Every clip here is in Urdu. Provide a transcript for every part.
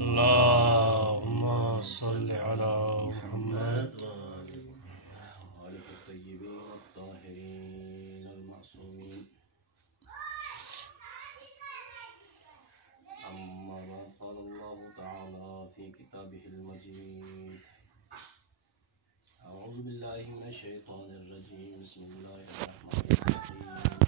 اللهم صل على محمد وآله الطيبين الطاهرين المعصومين. أما بعد، قال الله تعالى في كتابه المجيد: أعوذ بالله من الشيطان الرجيم، بسم الله الرحمن الرحيم.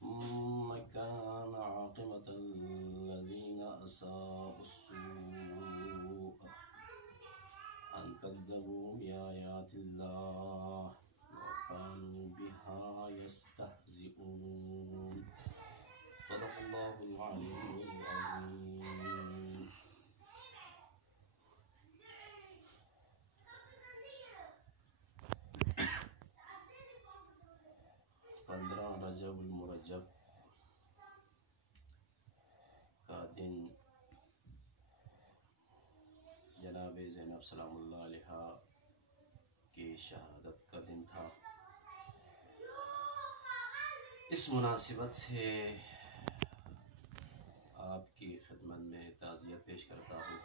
ثم كان عاقبة الذين أساءوا السوء أن كذبوا بآيات الله وكانوا بها يستهزئون. صدق الله العلي العظيم. رجب المرجب کا دن جناب زینب سلام اللہ علیہ کی شہادت کا دن تھا۔ اس مناسبت سے آپ کی خدمت میں تعزیت پیش کرتا ہوں۔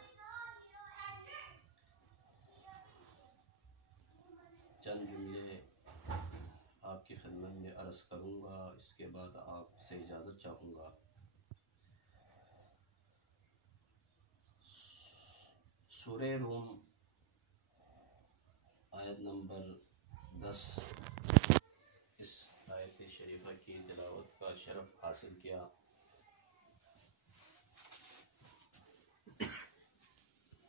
چند جملے آپ کی خدمت میں عرض کروں گا، اس کے بعد آپ سے اجازت چاہوں گا۔ سورہ روم آیت نمبر 10، اس آیت شریفہ کی تلاوت کا شرف حاصل کیا۔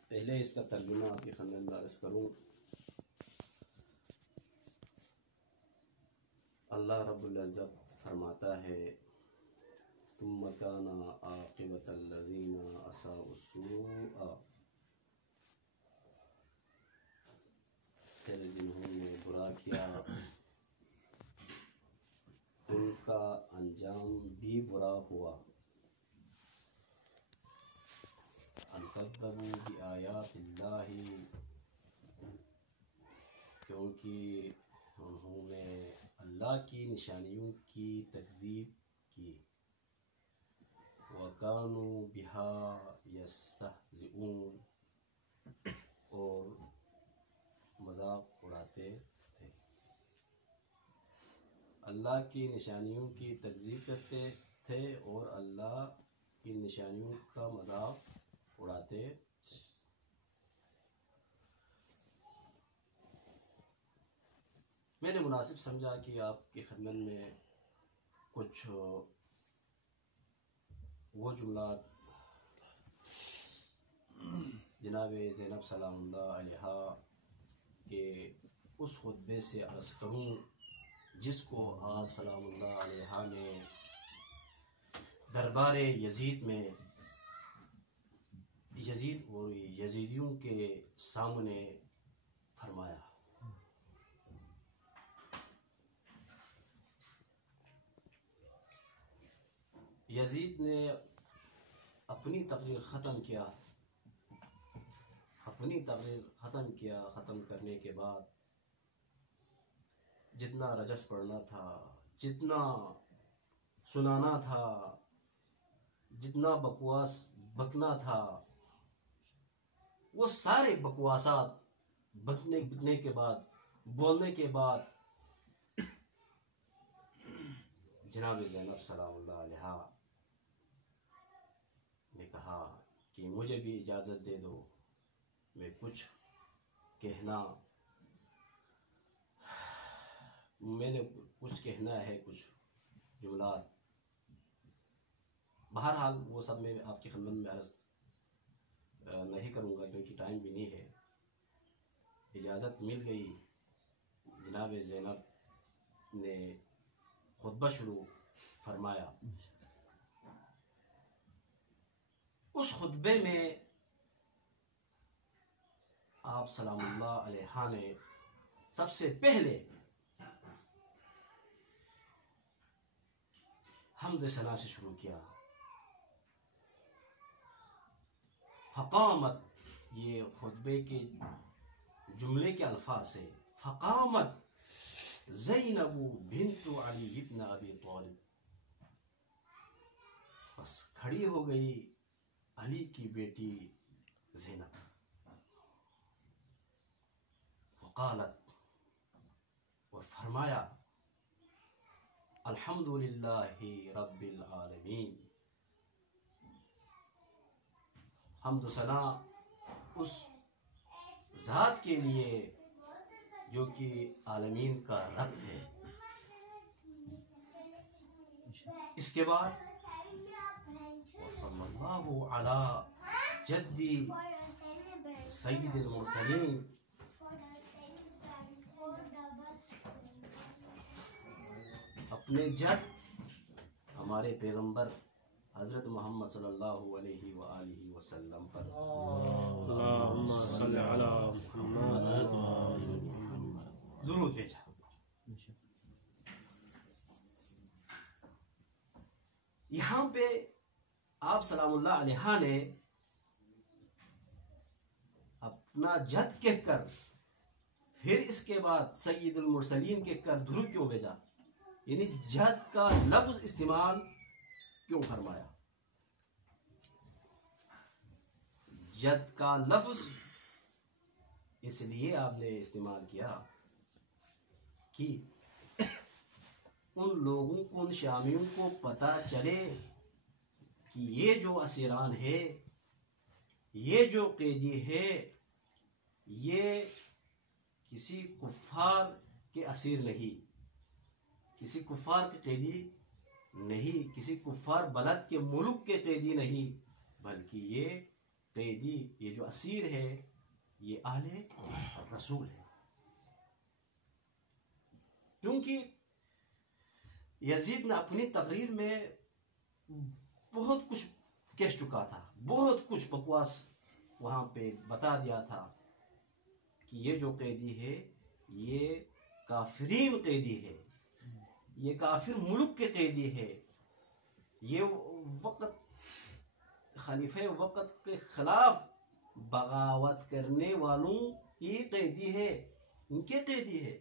پہلے اس کا ترجمہ آپ کی خدمت میں عرض کروں۔ اللہ رب العزت فرماتا ہے: ثم كان عاقبة الذين اساءوا السوء، پھر جنہوں نے برا کیا ان کا انجام بھی برا ہوا۔ ان كذبوا بآیات اللہ، کیونکہ انہوں نے اللہ کی نشانیوں کی تکذیب کی۔ وَكَانُوا بِهَا يَسْتَهْزِئُونَ، اور مذاق اڑاتے تھے۔ اللہ کی نشانیوں کی تکذیب کرتے تھے اور اللہ کی نشانیوں کا مذاق اڑاتے تھے۔ میں نے مناسب سمجھا کہ آپ کی خدمت میں کچھ وہ جملات جناب زینب سلام اللہ علیہ کے اس خطبے سے عرض کروں جس کو آپ سلام اللہ علیہ نے دربار یزید میں یزید اور یزیدیوں کے سامنے فرمایا۔ یزید نے اپنی تقریر ختم کیا۔ ختم کرنے کے بعد جتنا رجس پڑھنا تھا، جتنا سنانا تھا، جتنا بکواس بکنا تھا، وہ سارے بکواسات بکنے کے بعد، بولنے کے بعد جناب زینب سلام اللہ علیہ نے کہا کہ مجھے بھی اجازت دے دو، میں کچھ کہنا ہے، کچھ جملات۔ بہرحال وہ سب میں آپ کی خدمت میں عرض نہیں کروں گا کیونکہ ٹائم بھی نہیں ہے۔ اجازت مل گئی، جناب زینب نے خطبہ شروع فرمایا۔ اس خطبے میں آپ سلام اللہ علیہ نے سب سے پہلے حمد ثنا سے شروع کیا۔ فقامت، یہ خطبے کے جملے کے الفاظ سے، فقامت زینب بنت علی ابن ابی طالب، بس کھڑی ہو گئی علی کی بیٹی زینب. وقالت، اور فرمایا، الحمدللہ رب العالمین، حمد و ثنا اس ذات کے لیے جو کہ عالمین کا رب ہے. اس کے بعد وصلی اللہ علی جدی سید المرسلین، اپنے جد ہمارے پیغمبر حضرت محمد صلی اللہ علیہ وآلہ وسلم پر. اللہم صلی علی محمد درود بھیجا. یہاں پہ آپ سلام اللہ علیہ نے اپنا جد کہہ کر پھر اس کے بعد سید المرسلین کہہ کر درود کیوں بھیجا؟ یعنی جد کا لفظ استعمال کیوں فرمایا؟ جد کا لفظ اس لیے آپ نے استعمال کیا کہ ان لوگوں کو، ان شامیوں کو پتہ چلے کہ یہ جو اسیران ہے، یہ جو قیدی ہے، یہ کسی کفار کے اسیر نہیں، کسی کفار کے قیدی نہیں، کسی کفار بلد کے ملک کے قیدی نہیں، بلکہ یہ قیدی، یہ جو اسیر ہے، یہ اہل رسول ہے. کیونکہ یزید نے اپنی تقریر میں بہت کچھ کہہ چکا تھا، بہت کچھ بکواس وہاں پہ بتا دیا تھا کہ یہ جو قیدی ہے یہ کافرین قیدی ہے، یہ کافر ملک کے قیدی ہے، یہ وقت خلیفہ وقت کے خلاف بغاوت کرنے والوں کی قیدی ہے، ان کے قیدی ہے.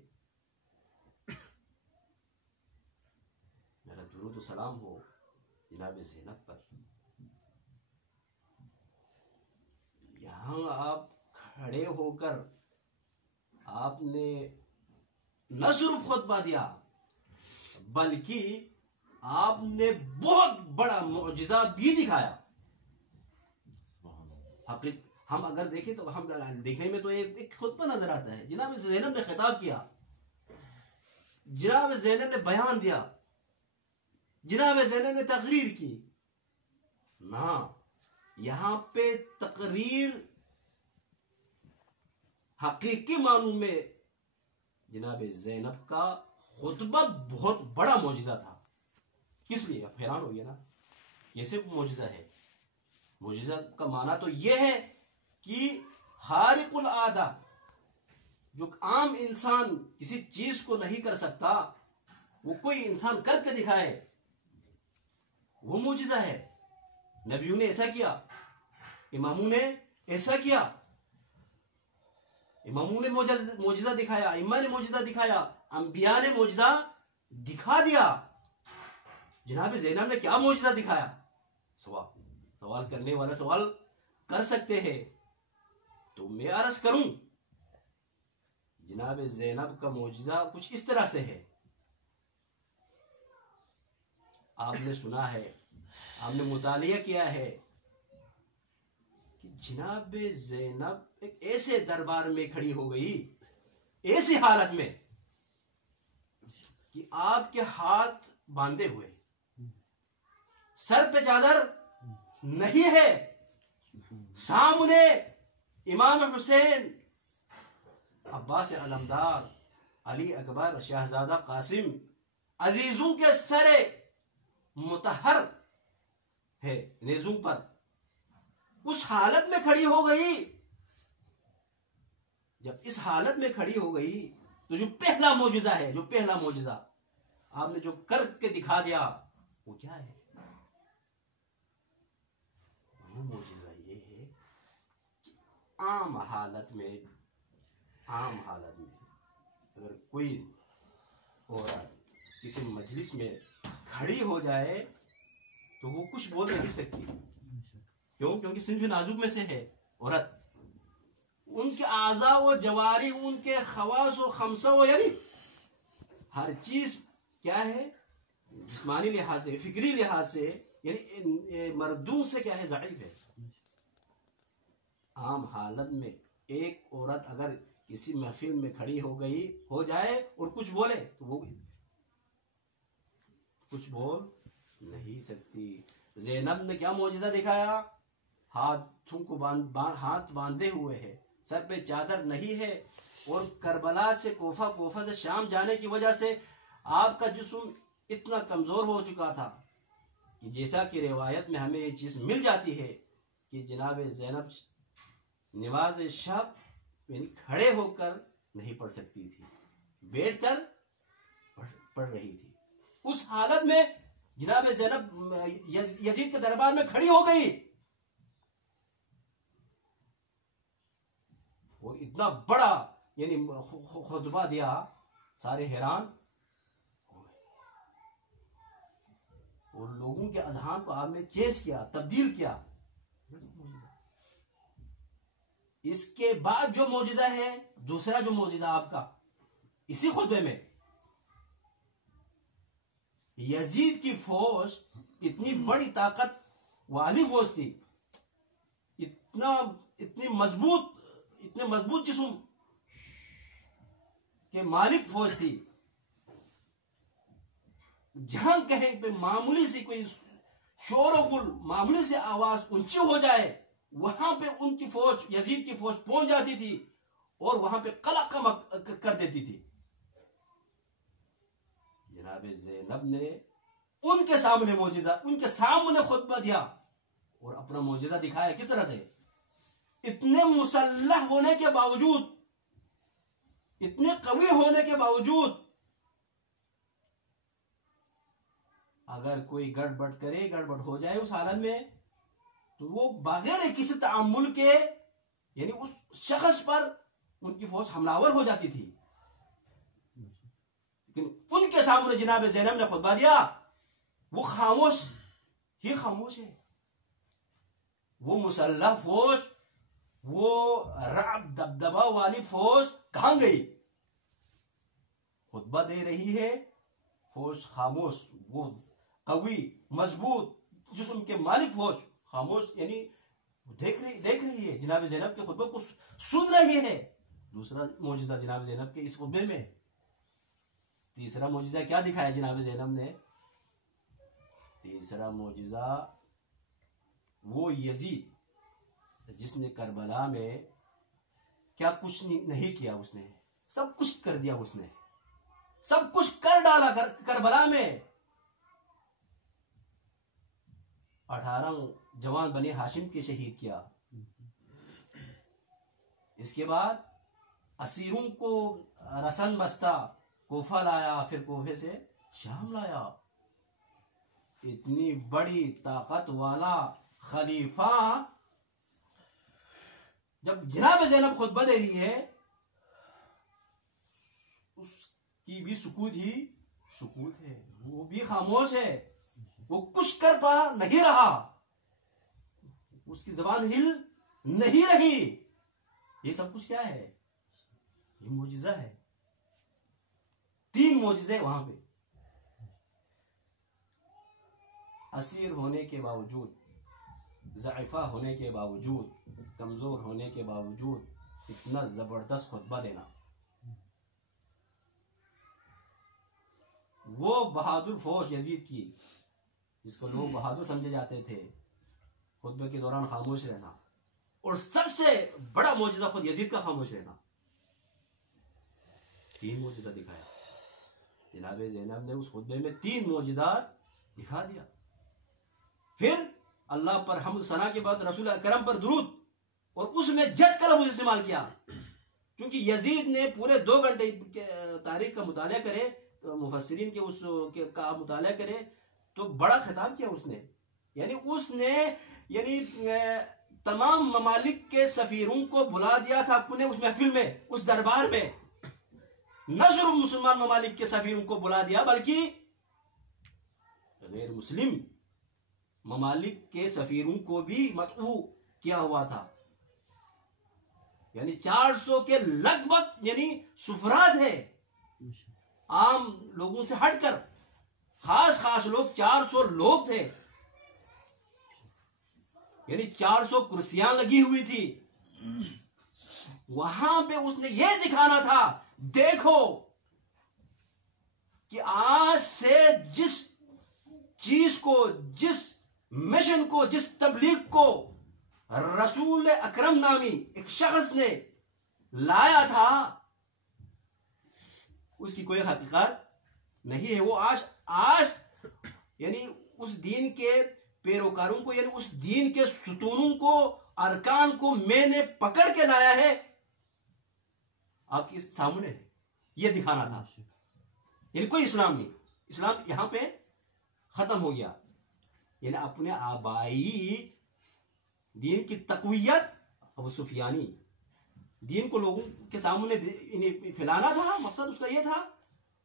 میرا درود و سلام ہو جناب زینب پر. یہاں آپ کھڑے ہو کر آپ نے نہ صرف خطبہ دیا بلکہ آپ نے بہت بڑا معجزہ بھی دکھایا. ہم اگر دیکھیں تو ہم دیکھنے میں تو ایک خطبہ نظر آتا ہے. جناب زینب نے خطاب کیا، جناب زینب نے بیان دیا، جناب زینب نے تقریر کی. نہ، یہاں پہ تقریر حقیقی معنوں میں جناب زینب کا خطبہ بہت بڑا معجزہ تھا. کس لیے؟ آپ حیران ہو گئے نا، کیسے معجزہ ہے؟ معجزہ کا معنی تو یہ ہے کہ خارق العادہ، جو عام انسان کسی چیز کو نہیں کر سکتا، وہ کوئی انسان کر کے دکھائے، وہ معجزہ ہے. نبیوں نے ایسا کیا، اماموں نے ایسا کیا، اماموں نے معجزہ دکھایا، امام نے معجزہ دکھایا، انبیاء نے معجزہ دکھا دیا. جناب زینب نے کیا معجزہ دکھایا؟ سوال کرنے والا سوال کر سکتے ہیں تو میں عرض کروں. جناب زینب کا معجزہ کچھ اس طرح سے ہے. آپ نے سنا ہے، آپ نے مطالعہ کیا ہے کہ جناب زینب ایک ایسے دربار میں کھڑی ہو گئی، ایسی حالت میں کہ آپ کے ہاتھ باندھے ہوئے، سر پہ چادر نہیں ہے، سامنے امام حسین، عباس علمدار، علی اکبر، شہزادہ قاسم، عزیزوں کے سر متحر ہے نیزوں پر. اس حالت میں کھڑی ہو گئی. جب اس حالت میں کھڑی ہو گئی تو جو پہلا معجزہ ہے، جو پہلا معجزہ آپ نے جو کر کے دکھا دیا، وہ کیا ہے؟ وہ معجزہ یہ ہے کہ عام حالت میں اگر کوئی عورت کسی مجلس میں کھڑی ہو جائے تو وہ کچھ بول نہیں سکتی. کیوں؟ کیونکہ صنف نازک میں سے ہے عورت. ان کے اعضاء و جواری، ان کے خواص و خمسہ و یعنی ہر چیز کیا ہے جسمانی لحاظ سے، فکری لحاظ سے، یعنی مردوں سے کیا ہے ضعیف ہے. عام حالت میں ایک عورت اگر کسی محفل میں کھڑی ہو جائے اور کچھ بولے تو وہ کچھ بول نہیں سکتی. زینب نے کیا معجزہ دکھایا؟ ہاتھوں کو ہاتھ باندھے ہوئے ہے، سر پہ چادر نہیں ہے، اور کربلا سے کوفہ سے شام جانے کی وجہ سے آپ کا جسم اتنا کمزور ہو چکا تھا کہ جیسا کہ روایت میں ہمیں یہ چیز مل جاتی ہے کہ جناب زینب نماز شب یعنی کھڑے ہو کر نہیں پڑھ سکتی تھی، بیٹھ کر پڑھ رہی تھی. اس حالت میں جناب زینب یزید کے دربار میں کھڑی ہو گئی اور اتنا بڑا یعنی خطبہ دیا، سارے حیران ہو گئے اور لوگوں کے اذہان کو آپ نے چینج کیا، تبدیل کیا. اس کے بعد جو معجزہ ہے، دوسرا جو معجزہ آپ کا اسی خطبے میں، یزید کی فوج اتنی بڑی طاقت والی فوج تھی، اتنے مضبوط جسم کے مالک فوج تھی. جہاں کہیں پہ معمولی سی کوئی شور و غل، معمولی سی آواز اونچی ہو جائے، وہاں پہ ان کی فوج، یزید کی فوج پہنچ جاتی تھی اور وہاں پہ قلع کر دیتی تھی. جناب زینب نے ان کے سامنے معجزہ، ان کے سامنے خطبہ دیا اور اپنا معجزہ دکھایا. کس طرح سے؟ اتنے مسلح ہونے کے باوجود، اتنے قوی ہونے کے باوجود، اگر کوئی گڑبڑ ہو جائے اس حالت میں تو وہ بغیر کسی تعامل کے یعنی اس شخص پر ان کی فوج حملہ ہو جاتی تھی. لیکن ان کے سامنے جناب زینب نے خطبہ دیا، وہ خاموش ہے. وہ مسلح فوج، وہ رعب دبدبہ والی فوج کہاں گئی؟ خطبہ دے رہی ہے فوج خاموش. وہ قوی مضبوط جسم کے مالک فوج خاموش، یعنی دیکھ رہی ہے، جناب زینب کے خطبے کو سن رہی ہے. دوسرا معجزہ جناب زینب کے اس خطبے میں. تیسرا معجزہ کیا دکھایا جناب زینب نے؟ تیسرا معجزہ وہ یزید جس نے کربلا میں کیا کچھ نہیں کیا، اس نے سب کچھ کر دیا، اس نے سب کچھ کر ڈالا. کربلا میں 18 جوان بنی ہاشم کے شہید کیا. اس کے بعد اسیروں کو رسن بستہ کوفہ لایا، پھر کوفے سے شام لایا. اتنی بڑی طاقت والا خلیفہ جب جناب زینب خطبہ دے رہی ہے، اس کی بھی سکوت ہے، وہ بھی خاموش ہے، وہ کچھ کر پا نہیں رہا، اس کی زبان ہل نہیں رہی. یہ سب کچھ کیا ہے؟ یہ معجزہ ہے. 3 معجزے وہاں پہ. اسیر ہونے کے باوجود، ضعیفہ ہونے کے باوجود، کمزور ہونے کے باوجود اتنا زبردست خطبہ دینا. وہ بہادر فوج یزید کی، جس کو لوگ بہادر سمجھے جاتے تھے، خطبے کے دوران خاموش رہنا. اور سب سے بڑا معجزہ خود یزید کا خاموش رہنا. 3 معجزہ دکھایا جناب زینب نے. اس خطبے میں 3 معجزات دکھا دیا. پھر اللہ پر حمد ثنا کے بعد رسول اکرم پر درود، اور اس میں جٹ کا لفظ استعمال کیا. کیونکہ یزید نے پورے 2 گھنٹے تاریخ کا مطالعہ کرے، مفسرین کے اس کا مطالعہ کرے تو بڑا خطاب کیا اس نے. یعنی تمام ممالک کے سفیروں کو بلا دیا تھا اپنے اس محفل میں، اس دربار میں. نہ صرف مسلمان ممالک کے سفیروں کو بلا دیا، بلکہ غیر مسلم ممالک کے سفیروں کو بھی مدعو کیا ہوا تھا. یعنی 400 کے لگ بھگ یعنی سفرا تھے عام لوگوں سے ہٹ کر, خاص لوگ 400 لوگ تھے. یعنی 400 کرسیاں لگی ہوئی تھی. وہاں پہ اس نے یہ دکھانا تھا, دیکھو کہ آج سے جس چیز کو, جس مشن کو, جس تبلیغ کو رسول اکرم نامی ایک شخص نے لایا تھا, اس کی کوئی حقیقت نہیں ہے. وہ آج یعنی اس دین کے پیروکاروں کو, یعنی اس دین کے ستونوں کو, ارکان کو میں نے پکڑ کے لایا ہے, آپ کے سامنے ہے. یہ دکھانا تھا. یعنی کوئی اسلام نہیں, اسلام یہاں پہ ختم ہو گیا. یعنی اپنے آبائی دین کی تقویت, ابو سفیانی دین کو لوگوں کے سامنے پھیلانا تھا, مقصد اس کا یہ تھا.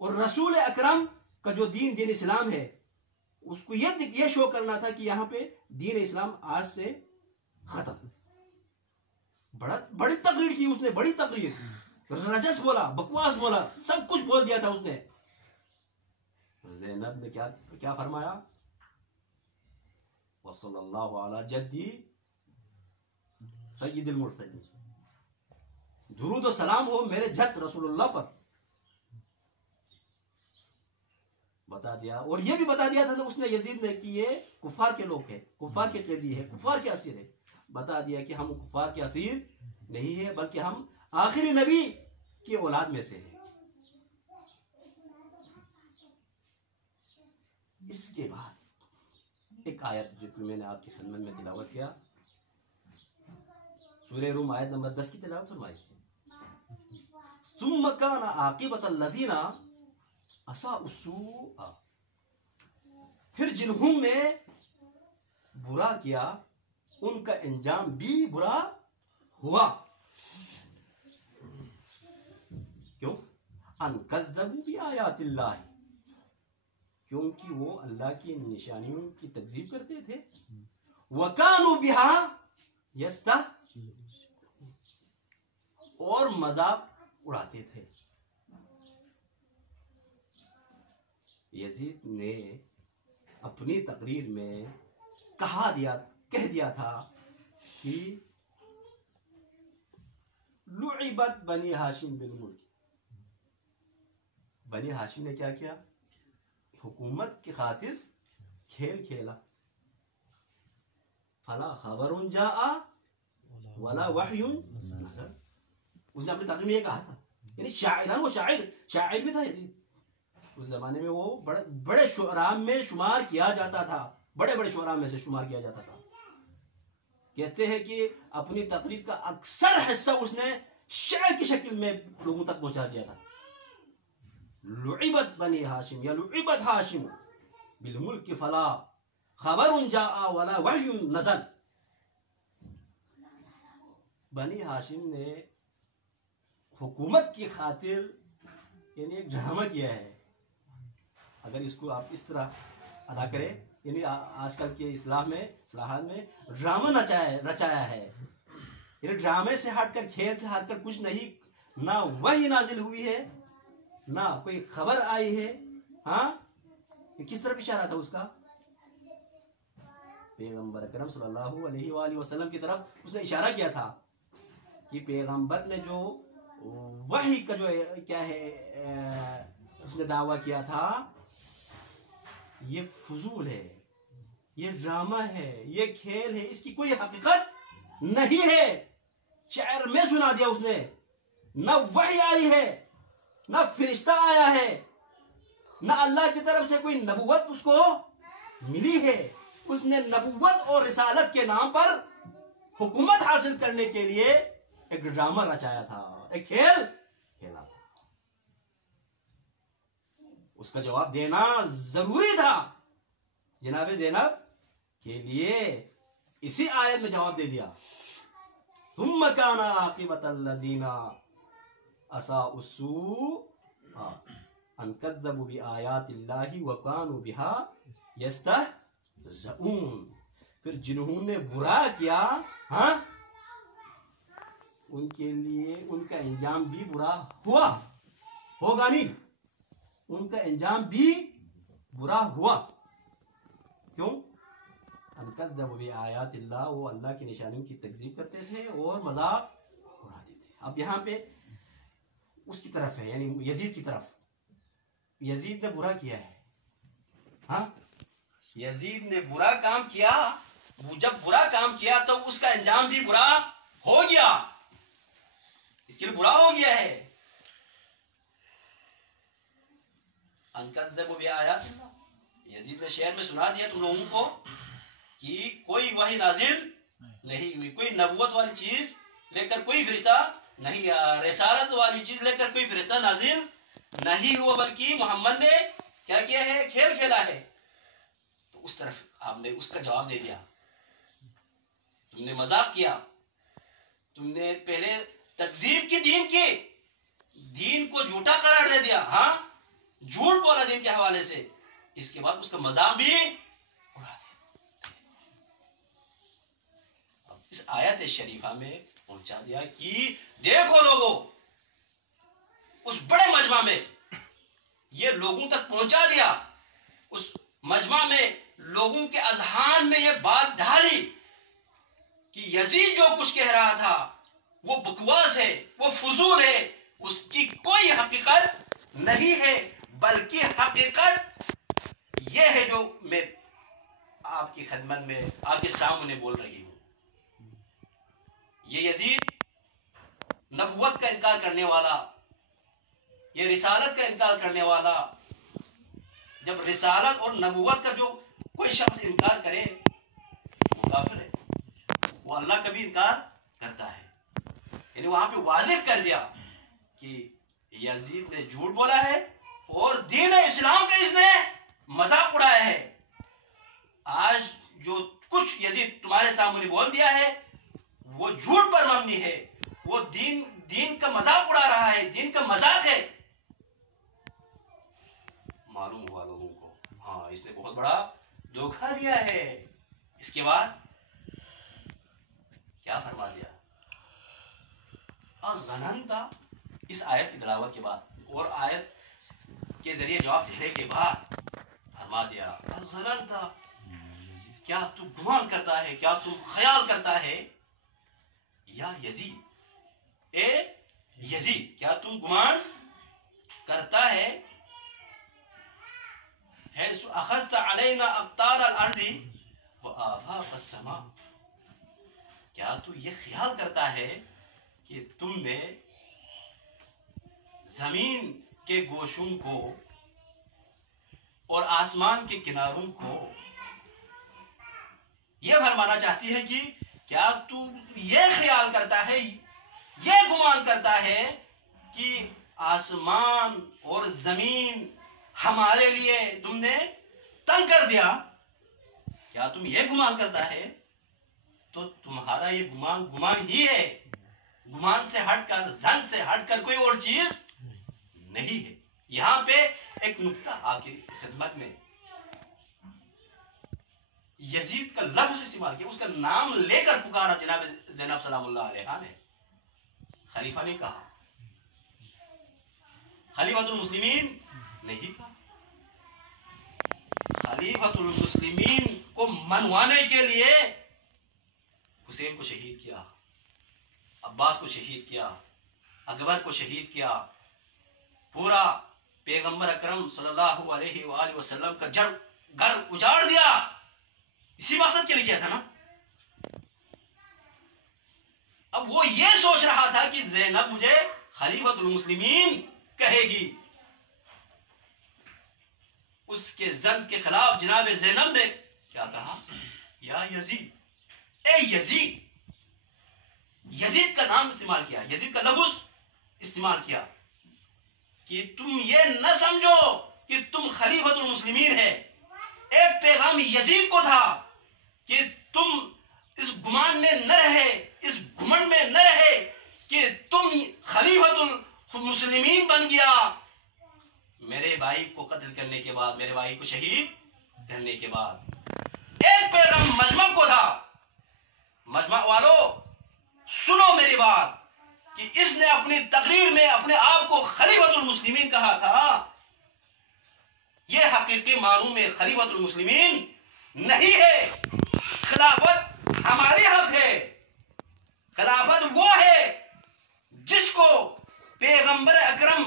اور رسول اکرم کا جو دین اسلام ہے, اس کو یہ شو کرنا تھا کہ یہاں پہ دین اسلام آج سے ختم. بڑی تقریر کی اس نے, بڑی تقریر, رجس بولا, بکواس بولا, سب کچھ بول دیا تھا اس نے. زینب نے کیا فرمایا, وصلی اللہ علی جدی سید المرسلین, درود و سلام ہو میرے جد رسول اللہ پر. بتا دیا. اور یہ بھی بتا دیا تھا اس نے, یزید نے, کہ یہ کفار کے لوگ ہیں, کفار کے قیدی ہے, کفار کے اسیر ہے. بتا دیا کہ ہم کفار کے اسیر نہیں ہے, بلکہ ہم آخری نبی کی اولاد میں سے ہیں. اس کے بعد ایک آیت جو کہ میں نے آپ کی خدمت میں تلاوت کیا, سورہ روم آیت نمبر 10 کی تلاوت فرمائی. ثم كان عاقبۃ الذین اساءوا السوء, پھر جنہوں نے برا کیا ان کا انجام بھی برا ہوا. کیوں؟ ان کذبوا بآیات اللہ, کیونکہ وہ اللہ کی نشانیوں کی تکذیب کرتے تھے. وَكَانُوا بِهَا يَسْتَهْزِئُونَ, اور مذاق اڑاتے تھے. یزید نے اپنی تقریر میں کہہ دیا تھا کہ لعبت بنی ہاشم بالملک. بنی ہاشم نے کیا کیا؟ حکومت کی خاطر کھیل کھیلا. فلا خبر جاء ولا وحی نزل. اس نے اپنی تقریر میں یہ کہا تھا. یعنی شاعران, وہ شاعر بھی تھا یزید. اس زمانے میں وہ بڑے شعراء میں شمار کیا جاتا تھا, بڑے شعراء میں سے شمار کیا جاتا تھا. کہتے ہیں کہ اپنی تقریر کا اکثر حصہ اس نے شعر کی شکل میں لوگوں تک پہنچا دیا تھا. لعبت بنی ہاشم یا لعبت ہاشم بالملک فلا خبر جاء ولا وحی نزل. بنی ہاشم نے حکومت کی خاطر یعنی ایک ڈرامہ کیا ہے. اگر اس کو آپ اس طرح ادا کریں, یعنی آج کل کے اصطلاحات میں ڈرامہ رچایا ہے. یعنی ڈرامے سے ہٹ کر, کھیل سے ہٹ کر کچھ نہیں. نہ وحی نازل ہوئی ہے, نہ کوئی خبر آئی ہے. ہاں, کس طرف اشارہ تھا اس کا؟ پیغمبر اکرم صلی اللہ علیہ وآلہ وسلم کی طرف اس نے اشارہ کیا تھا کہ پیغمبر نے جو وحی کا جو کیا ہے اس نے دعویٰ کیا تھا, یہ فضول ہے, یہ ڈرامہ ہے, یہ کھیل ہے, اس کی کوئی حقیقت نہیں ہے. شعر میں سنا دیا اس نے. نہ وحی آئی ہے, نہ فرشتہ آیا ہے, نہ اللہ کی طرف سے کوئی نبوت اس کو ملی ہے. اس نے نبوت اور رسالت کے نام پر حکومت حاصل کرنے کے لیے ایک ڈرامہ رچایا تھا, ایک کھیل کھیلا تھا. اس کا جواب دینا ضروری تھا. جناب زینب کے لیے اسی آیت میں جواب دے دیا. ثم كان عاقبۃ الذین اساءوا السوء ان كذبوا بآیات اللہ وكانوا بها يستهزئون. پھر جنہوں نے برا کیا ہاں ان کے لیے ان کا انجام بھی برا ہوگا نہیں، ان کا انجام بھی برا ہوا. کیوں؟ انکذبوا بآیات اللہ، وہ اللہ کی نشانیوں کی تکذیب کرتے تھے اور مذاق اڑاتے تھے. اب یہاں پہ اس کی طرف ہے، یعنی یزید کی طرف. یزید نے برا کیا ہے، ہاں یزید نے برا کام کیا. جب برا کام کیا تو اس کا انجام بھی برا ہو گیا، اس کے لیے برا ہو گیا ہے. انکذبوا بآیات اللہ، یزید نے شہر میں سنا دیا تم لوگوں کو کہ کوئی وحی نازل نہیں ہوئی، کوئی نبوت والی چیز لے کر کوئی فرشتہ نہیں آیا، رسالت والی چیز لے کر کوئی فرشتہ نازل نہیں ہوا، بلکہ محمد نے کیا کیا ہے؟ کھیل کھیلا ہے. تو اس طرف آپ نے اس کا جواب دے دیا. تم نے مذاق کیا، تم نے پہلے تکذیب کی دین کی، دین کو جھوٹا قرار دے دیا، ہاں جھوٹ بولا دین کے حوالے سے، اس کے بعد اس کا مذاق بھی اڑا دیا. اب اس آیت شریفہ میں پہنچا دیا کہ دیکھو لوگوں، اس بڑے مجمع میں یہ لوگوں تک پہنچا دیا، اس مجمع میں لوگوں کے اذہان میں یہ بات ڈالی کہ یزید جو کچھ کہہ رہا تھا وہ بکواس ہے، وہ فضول ہے، اس کی کوئی حقیقت نہیں ہے، بلکہ حقیقت یہ ہے جو میں آپ کی خدمت میں آپ کے سامنے بول رہی ہوں. یہ یزید نبوت کا انکار کرنے والا، یہ رسالت کا انکار کرنے والا، جب رسالت اور نبوت کا جو کوئی شخص انکار کرے وہ کافر ہے، وہ اللہ کا بھی انکار کرتا ہے. یعنی وہاں پہ واضح کر دیا کہ یزید نے جھوٹ بولا ہے اور دین اسلام کا اس نے مذاق اڑایا ہے. آج جو کچھ یزید تمہارے سامنے بول دیا ہے وہ جھوٹ پر مبنی ہے، وہ دین کا مذاق اڑا رہا ہے، دین کا مذاق ہے. معلوم ہوا لوگوں کو ہاں اس نے بہت بڑا دھوکہ دیا ہے. اس کے بعد کیا فرما دیا؟ ظننتا، اس آیت کی تلاوت کے بعد اور آیت کے ذریعے جواب دینے کے بعد فرما دیا ظننتا، کیا تو گمان کرتا ہے، کیا تو خیال کرتا ہے یا یزید، اے یزید کیا تم گمان کرتا ہے حیث اخذت علینا اقطار الارض وآفاق السماء، کیا تو یہ خیال کرتا ہے کہ تم نے زمین کے گوشوں کو اور آسمان کے کناروں کو، یہ فرمانا چاہتی ہے کہ کیا تو یہ خیال کرتا ہے، یہ گمان کرتا ہے کہ آسمان اور زمین ہمارے لیے تم نے تنگ کر دیا؟ کیا تم یہ گمان کرتا ہے؟ تو تمہارا یہ گمان ہی ہے، گمان سے ہٹ کر، زن سے ہٹ کر کوئی اور چیز نہیں ہے. یہاں پہ ایک نکتہ آپ کی خدمت میں، یزید کا لفظ استعمال کیا، اس کا نام لے کر پکارا جناب زینب سلام اللہ علیہ نے. خلیفہ نے کہا، خلیفۃ المسلمین نہیں کہا. خلیفۃ المسلمین کو منوانے کے لیے حسین کو شہید کیا، عباس کو شہید کیا، اکبر کو شہید کیا، پورا پیغمبر اکرم صلی اللہ علیہ وآلہ وسلم کا گھر اجاڑ دیا. اسی مقصد کے لیے کیا تھا نا. اب وہ یہ سوچ رہا تھا کہ زینب مجھے خلیفۃ المسلمین کہے گی. اس کے زن کے خلاف جناب زینب نے کیا کہا؟ یا یزید، اے یزید. یزید کا نام استعمال کیا، یزید کا لفظ استعمال کیا کہ تم یہ نہ سمجھو کہ تم خلیفۃ المسلمین ہے. ایک پیغام یزید کو تھا کہ تم اس گمان میں نہ رہے، اس گمنڈ میں نہ رہے کہ تم خلیفۃ المسلمین بن گیا میرے بھائی کو قتل کرنے کے بعد، میرے بھائی کو شہید کرنے کے بعد. ایک پیغام مجمع کو تھا. مجمع والوں سنو میری بات کہ اس نے اپنی تقریر میں اپنے آپ کو خلیفۃ المسلمین کہا تھا. یہ حقیقی معنوں میں خلیفۃ المسلمین نہیں ہے. خلافت ہماری حق ہے. خلافت وہ ہے جس کو پیغمبر اکرم